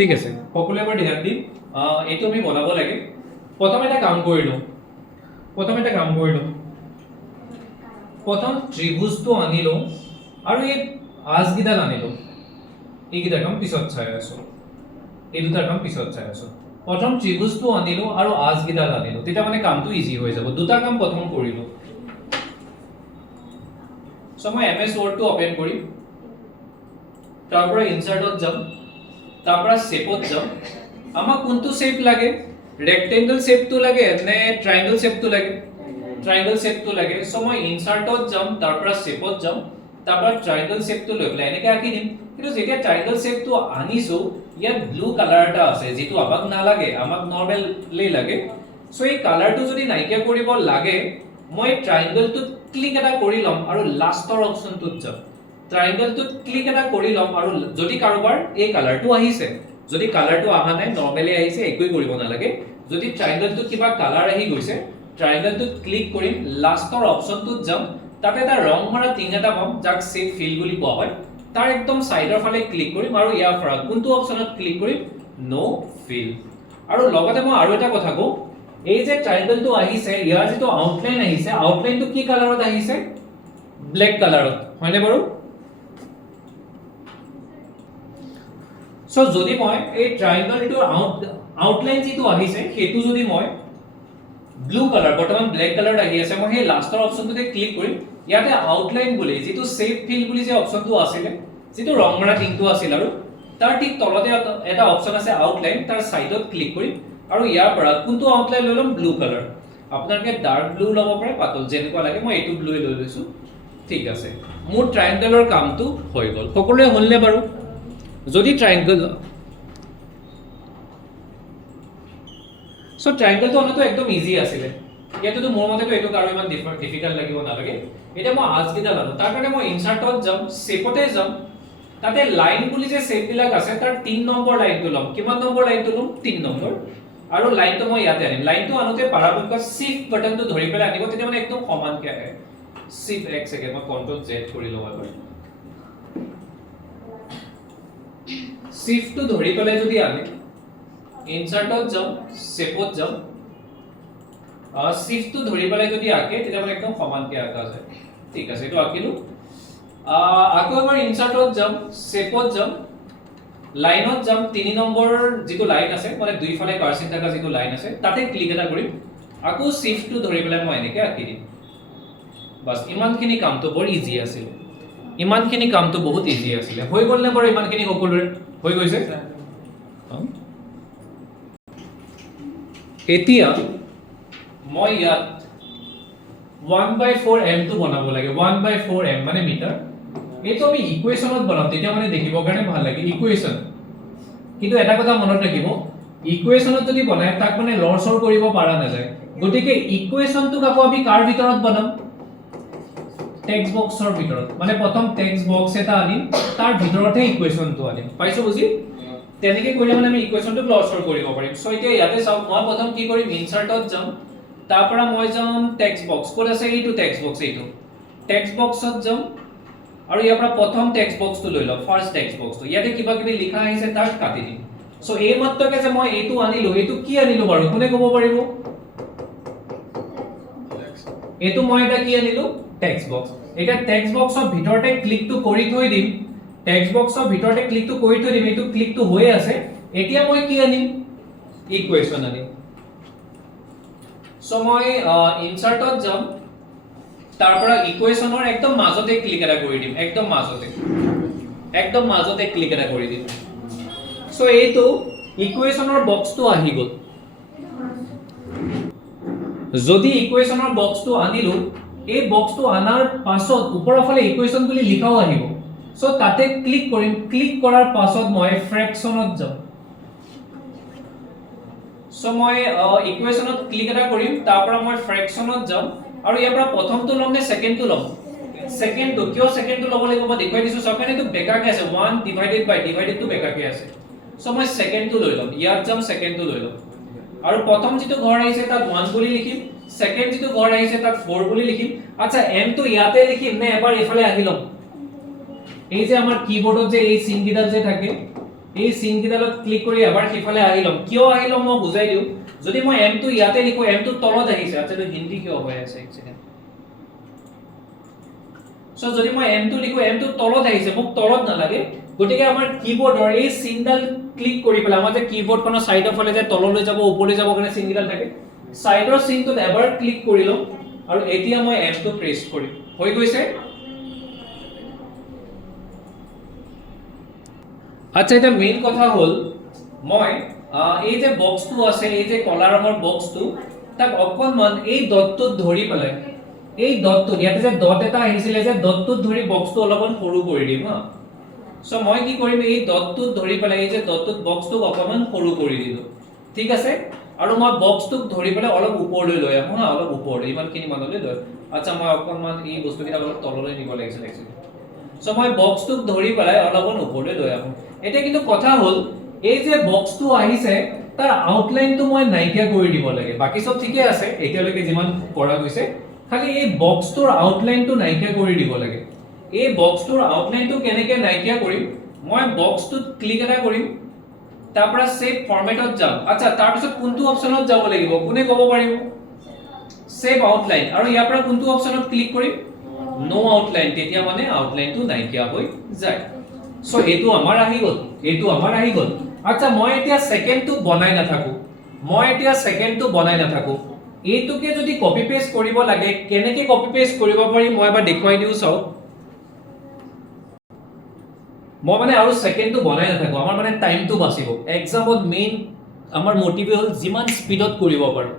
ঠিক আছে, সকলোৱে এবাৰ ধ্যান দিম। এইটো আমি বনাব লাগে। প্ৰথম এটা কাম কৰিলো, প্ৰথম ত্ৰিভুজটো আনিলো আৰু এই আঁচকেইডাল আনিলো। এইকেইটাৰ কাম পিছত চাই আছো, এই দুটাৰ কাম পিছত চাই আছো। প্ৰথম ত্ৰিভুজটো আনিলো আৰু আঁচকেইডাল আনিলো, তেতিয়া মানে কামটো ইজি হৈ যাব। দুটা কাম প্ৰথম কৰিলো। সো মই এমএছ ওয়াৰ্ডটো ওপেন কৰিম, তাৰ পৰা ইনসাৰ্টত যাম, তাৰ পৰা শেপত যাম। আমাক কোনটো শেপ লাগে? ৰেক্টেংগল শেপটো লাগে নে ট্ৰায়াঙ্গল শেপটো লাগে? ট্ৰায়াঙ্গল শেপটো লাগে। সো মই ইনসাৰ্টত যাম, তাৰ পৰা শেপত যাম, তাৰ পৰা ট্ৰায়াঙ্গল শেপটো লৈ পেলাই এনেকৈ আঁকি দিম। কিন্তু যেতিয়া ট্ৰায়াঙ্গল শেপটো আনিছো, ইয়াত ব্লু কালাৰ এটা আছে যেটো আমাক নালাগে, আমাক নৰ্মেলি লাগে। সো এই কালাৰটো যদি নাইকিয়া কৰিব লাগে, মই ট্ৰায়াঙ্গলটোত ক্লিক এটা কৰি লম আৰু লাষ্টৰ অপচনটোত যাম। ট্ৰায়াঙ্গলটোত ক্লিক এটা কৰি লম আৰু যদি কাৰোবাৰ এই কালাৰটো আহিছে, যদি কালাৰটো অহা নাই নৰ্মেলি আহিছে, একোই কৰিব নালাগে। যদি ট্ৰায়াঙ্গলটোত কিবা কালাৰ আহি গৈছে, ট্ৰায়াঙ্গলটোত ক্লিক কৰিম, লাষ্টৰ অপচনটোত যাম, তাতে এটা ৰং মৰা টিং এটা পাম যাক শেপ ফিল বুলি কোৱা হয়। তাৰ একদম সাইডৰ ফালে ক্লিক কৰিম আৰু ইয়াৰ পৰা কোনটো অপচনত ক্লিক কৰিম? নো ফিল। আৰু লগতে মই আৰু এটা কথা কওঁ, এই যে ট্ৰায়াঙ্গলটো আহিছে, ইয়াৰ যেটো আউটলাইন আহিছে, আউটলাইনটো কি কালাৰত আহিছে? ব্ল্যাক কালাৰত, হয়নে বাৰু? সো যদি মই এই ট্ৰায়াঙ্গলটোৰ আউটলাইন যেটো আহিছে সেইটো যদি মই ব্লু কালাৰ, বৰ্তমান ব্ল্যাক কালাৰত আহি আছে, মই সেই লাষ্টৰ অপচনটোতে ক্লিক কৰিম। ইয়াতে আউটলাইন বুলি যেটো শেপ ফিল বুলি যে অপচনটো আছিলে, যেটো ৰং মৰা টিংটো আছিল, আৰু তাৰ ঠিক তলতে এটা অপচন আছে আউটলাইন, তাৰ সাইডত ক্লিক কৰিম আৰু ইয়াৰ পৰা কোনটো আউটলাইন লৈ লম? Blue colour. আপোনালোকে ডাৰ্ক ব্লু ল'ব পাৰে, পাতল যেনেকুৱা লাগে, মই এইটো ব্লু লৈ লৈছো। ঠিক আছে, মোৰ ট্ৰায়াঙ্গলৰ কামটো হৈ গ'ল। সকলোৱে হ'লনে বাৰু? যদি ট্ৰায়াঙ্গল সো ট্ৰায়াঙ্গলটো অনাটো একদম ইজি আছিলে। ইয়াতেতো মোৰ মতেতো এইটো কাৰো ইমান ডিফিকাল্ট লাগিব নালাগে। এটা মই আজকেইডাল আনো, তাৰ কাৰণে মই ইনসার্টত যাম, শেপতে যাম, তাতে লাইন বুলি যে শেপ বিলাক আছে তাৰ 3 নম্বৰ লাইনটো ল'ম। কিমান নম্বৰ লাইনটো ল'ম? 3 নম্বৰ। আৰু লাইনটো মই ইয়াতে আনিম। লাইনটো আনোতে পৰাপক্ষত শিফট বাটনটো ধৰি পেলাই আনিব, তেতিয়া মানে একদম সমানকে আহে। শিফট এক সেকেন্ড, মই কন্ট্রোল জেড কৰি লওঁ এবাৰ। শিফটটো ধৰি পেলাই যদি আনে, ইনসাৰ্টত যাম, শেপত যাম, শিফটটো ধৰি পেলাই যদি আঁকে, তেতিয়া মানে একদম সমানকে আঁকা যায়। ঠিক আছে, এইটো আঁকিলো। আকৌ এবাৰ ইনসাৰ্টত যাম, শেপত যাম, লাইনত যাম, 3 নম্বৰ যেটো লাইন আছে, মানে দুইফালে কাৰ্সিং থকা যেটো লাইন আছে, তাতে ক্লিক এটা কৰিম। আকৌ শিফটটো ধৰি পেলাই মই এনেকৈ আঁকি দিম। বাস, ইমানখিনি কামটো বৰ ইজি আছিল। ইমানখিনি কামটো বহুত ইজি আছিল। হৈ গ'ল নে বাৰু ইমানখিনি? সকলোৰে হৈ গৈছে? এতিয়া মই ইয়াত 1/4 m টো বনাব লাগে। 1/4 m মানে মিটাৰ। এইটো আমি ইকুৱেশনত বনাম, তেতিয়া মানে দেখিবৰ কাৰণে ভাল লাগে। ইকুৱেশন, কিন্তু এটা কথা মনত ৰাখিব, ইকুৱেশনত যদি বনায় তাক মানে লৰচৰ কৰিব পৰা নাযায়। গতিকে ইকুৱেশনটোক আকৌ আমি কাৰ ভিতৰত বনাম? টেক্সট বক্সৰ ভিতৰত। মানে প্ৰথম টেক্সট বক্স এটা আনিম, তাৰ ভিতৰতে ইকুৱেশনটো আনিম। পাইছো বুজি? তেনেকৈ কৰিলে মানে আমি ইকুৱেশনটো লৰচৰ কৰিব পাৰিম। সো এতিয়া ইয়াতে চাওক, মই প্ৰথম কি কৰিম? ইনসাৰ্টত যাম, তাৰ পৰা মই যাম টেক্সট বক্স। ক'ত আছে এইটো টেক্সট বক্স? এইটো টেক্সট বক্সত যাম আৰু ইয়াৰ পৰা প্ৰথম টেক্সট বক্সটো লৈ লম, ফাৰ্স্ট টেক্সট বক্সটো। ইয়াতে কিবা কিবি লিখা আহিছে, তাক কাটি দিম। সো এই মাত্ৰকে যে মই এইটো আনিলো, এইটো কি আনিলো বাৰু? কোনে ক'ব পাৰিব? এইটো মই এটা কি আনিলো? Text box. এটা টেক্সট বক্সৰ ভিতৰতে ক্লিকটো কৰি থৈ দিম। টেক্সট বক্সৰ ভিতৰতে ক্লিকটো কৰি থৈ দিম, এইটো ক্লিকটো হৈ আছে। এতিয়া মই কি আনিম? ইকুৱেশন আনিম। সো মই ইনসাৰ্টত যাম, তাৰ পৰা ইকুৱেশনৰ একদম মাজতে ক্লিক এটা কৰি দিম, একদম মাজতে ক্লিক এটা কৰি দিম। সো এইটো ইকুৱেশনৰ বক্সটো আহি গ'ল। যদি ইকুৱেশনৰ বক্সটো আনিলো, এই বক্সটো আনাৰ পাছত ওপৰৰ ফালে ইকুৱেশন বুলি লিখাও আহিব। সো তাতে ক্লিক কৰিম। ক্লিক কৰাৰ পাছত মই ফ্ৰেকশনত যাম। সো মই ইকুৱেশনত ক্লিক এটা কৰিম, তাৰ পৰা মই ফ্ৰেকশনত যাম আৰু ইয়াৰ পৰা প্ৰথমটো লম নে সেকেন্ডটো লম? সেকেন্ডটো। কিয় সেকেন্ডটো ল'ব লাগিব মই দেখুৱাই দিছো। সব কাৰণে এইটো বেকাকে আছে, 1 ডিভাইডেডটো বেকাকে আছে। সো মই সেকেন্ডটো লৈ লম, ইয়াত যাম, সেকেন্ডটো লৈ লম। আৰু প্ৰথম যেটো ঘৰ আহিছে তাত 1 বুলি লিখিম, সেকেন্ড যেটো ঘৰ আহিছে তাত 4 বুলি লিখিম। আচ্ছা, m টো ইয়াতে লিখিম নে এবাৰ এফালে আহি লম? এই যে আমাৰ কিবোৰ্ডত যে এই চিন কেইডাল যে থাকে, এই চিন কিডালত ক্লিক কৰি এবাৰ সিফালে আহিলম কিয় আহিলম মই বুজাই দিও যদি মই m টো ইয়াতে লিখো m টো তলত আহিছে আচ্ছা তো হিন্দি কিয় হৈ আছে এক সেকেন্ড সো যদি মই m টো লিখো m টো তলত আহিছে মোক তলত নালাগে গটিকে আমাৰ কিবোৰ্ডৰ এই চিনডাল ক্লিক কৰি পেলাই আমাৰ যে কিবোৰ্ড কোন সাইডৰ ফালে যে তললৈ যাব ওপৰলৈ যাব কাৰণে চিন কিডাল থাকে সাইডৰ চিনটোত এবাৰ ক্লিক কৰিলো আৰু এতিয়া মই m টো প্ৰেছ কৰিম হৈ গৈছে আচ্ছা এটা মেইন কথা হল মই এই যে বক্সটো আছে এই যে কলা ৰঙৰ বক্সটো তাক অকনমান এই ডটটোত ধৰি পেলাই এই ডটটো ইয়াতে যে ডট এটা আহিছিল যে ডটটোত ধৰি বক্সটো অলপমান সৰু কৰি দিম হা সো মই কি কৰিম এই ডটটোত ধৰি পেলাই এই যে ডটটোত বক্সটোক অকনমান সৰু কৰি দিলো ঠিক আছে আৰু মই বক্সটোক ধৰি পেলাই অলপ ওপৰলৈ লৈ আহো হা অলপ ওপৰলৈ ইমানখিনি মানলৈ লৈ আচ্ছা মই অকনমান এই বস্তুকেইটা অলপ তললৈ নিব লাগিছিল একচুৱেলি সো মই বক্সটোক ধৰি পেলাই অলপমান ওপৰলৈ লৈ আহো এটা কিন্তু কথা হল এই যে বক্সটো আহিছে তাৰ আউটলাইনটো মই নাইকিয়া কৰি দিব লাগে বাকি সব ঠিকে আছে এতিয়ালৈকে যিমান কৰা গৈছে খালি এই বক্সটোৰ আউটলাইনটো নাইকিয়া কৰি দিব লাগে এই বক্সটোৰ আউটলাইনটো কেনেকৈ নাইকিয়া কৰিম মই বক্সটোত ক্লিক এটা কৰিম তাৰ পৰা সেভ ফৰমেটত যাম আচ্ছা তাৰ পিছত কোনটো অপচনত যাব লাগিব কোনে ক'ব পাৰিব সেভ আউটলাইন আৰু ইয়াৰ পৰা কোনটো অপচনত ক্লিক কৰিম নো আউটলাইন তেতিয়া মানে আউটলাইনটো নাইকিয়া হৈ যায় সো এটো আমাৰ আহি গল আচ্ছা মই এতিয়া সেকেন্ডটো বনাই নাথাকো এইটোকে যদি কপি পেস্ট কৰিব লাগে কেনেকৈ কপি পেস্ট কৰিব পাৰি মই এবাৰ দেখুৱাই দিও চাও মই মানে আৰু সেকেন্ডটো বনাই নাথাকো আমাৰ মানে টাইমটো বাচিব এক্সামত মেইন আমাৰ মোটিভ হ'ল যিমান স্পিডত কৰিব পাৰো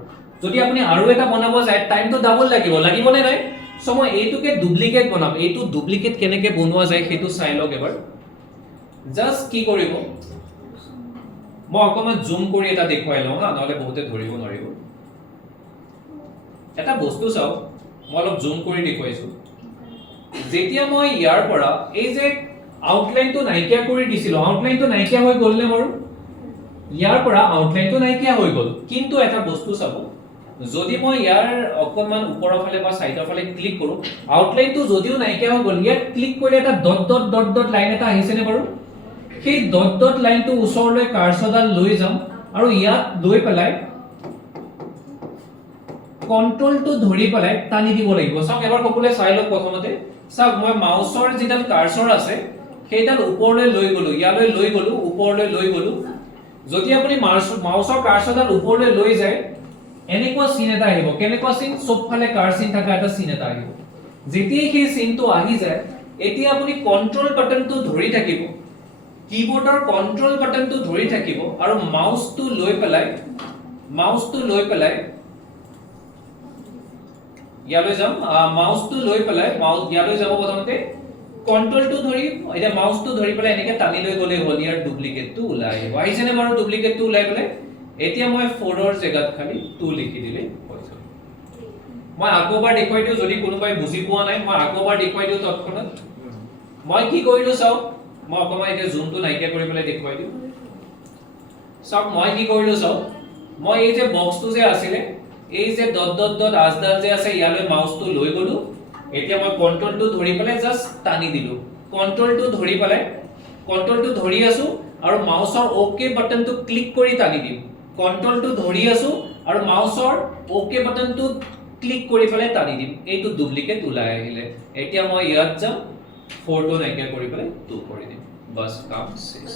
যদি আপুনি আৰু এটা বনাব যায় টাইমটো ডাবল লাগিব নে নাই সো মই এইটোকে ডুপ্লিকেট বনাম এইটো ডুপ্লিকেট কেনেকৈ বনোৱা যায় সেইটো চাই লওক এবাৰ জাস্ট কি কৰিব মই অকমান জুম কৰি এটা দেখুৱাই লওঁ হা নহলে বহুতে ধৰিব নোৱাৰিব এটা বস্তু চাও মই অলপ জুম কৰি দেখুৱাইছো যেতিয়া মই ইয়াৰ পৰা এই যে আউটলাইনটো নাইকিয়া কৰি দিছিলো আউটলাইনটো নাইকিয়া হৈ গ'ল নে বাৰু ইয়াৰ পৰা আউটলাইনটো নাইকিয়া হৈ গ'ল কিন্তু এটা বস্তু চাব যদি মই ইয়াৰ অকমান ওপৰৰ ফালে বা সাইডৰ ফালে ক্লিক কৰো আউটলাইনটো যদিও নাইকিয়া হৈ গ'ল ইয়াত ক্লিক কৰি এটা ডট লাইন এটা আহিছে নে বাৰু সেই ডট লাইনটো ওচৰলৈ কাৰ্সৰডাল লৈ যাম আৰু ইয়াত লৈ পেলাই কন্ট্ৰোলটো ধৰি পেলাই টানি দিব লাগিব চাওক এবাৰ কপলে চাই লওক প্ৰথমতে চাওক মই মাউসৰ যেডাল কাৰ্সৰ আছে সেইডাল ওপৰলৈ লৈ গলো ইয়ালৈ লৈ গলো ওপৰলৈ লৈ গলো যদি আপুনি মাউসৰ কাৰ্সৰডাল ওপৰলৈ লৈ যায় এনেকুৱা সিন এটা আহিব কেনেকুৱা সিন সবফালে কার সিন থকা এটা সিন এটা আহিব যেতিয়া সেই সিনটো আহি যায় এতিয়া আপুনি কন্ট্ৰোল বাটনটো ধৰি থাকিব কিবোৰ্ডৰ কন্ট্ৰোল বাটনটো ধৰি থাকিব আৰু মাউসটো লৈ পেলাই ইয়ালৈ যাম মাউসটো লৈ পেলাই ইয়ালৈ যাব প্ৰথমতে কন্ট্ৰোলটো ধৰি এটা মাউসটো ধৰি পেলাই এনেকৈ টানি লৈ গলে হল ইয়াৰ ডুপ্লিকেটটো ওলাই আহিব আহিছেনে বাৰু ডুপ্লিকেটটো ওলাই গলে এতিয়া মই 4 ৰ জায়গাত খালি 2 লিখি দিলে হৈ যাব মই আকৌবাৰ দেখুৱাই দিও যদি কোনোবাই বুজি পোৱা নাই মই আকৌবাৰ দেখুৱাই দিও তৎক্ষণাত মই কি কৰিলো চাও মই অকমান এতিয়া জুমটো নাইকিয়া কৰি পেলাই দেখুৱাই দিও চাওক মই কি কৰিলো চাওক মই এই যে বক্সটো যে আছিল এই যে ডট আজদাল যে আছে ইয়ালৈ মাউসটো লৈ গলো এতিয়া মই কন্ট্ৰোলটো ধৰি পেলাই জাস্ট টানি দিলো কন্ট্ৰোলটো ধৰি আছো আৰু মাউসৰ ওকে বাটনটো ক্লিক কৰি টানি দিম কন্ট্ৰোলটো ধৰি আছো আৰু মাউসৰ ওকে বাটনটো ক্লিক কৰি পেলাই টানি দিম এইটো ডুপ্লিকেট ওলাই আহিলে এতিয়া মই ইয়াত যাম 4 টো নাইকিয়া কৰি পেলাই 2 কৰি দিম বাস কাম শেষ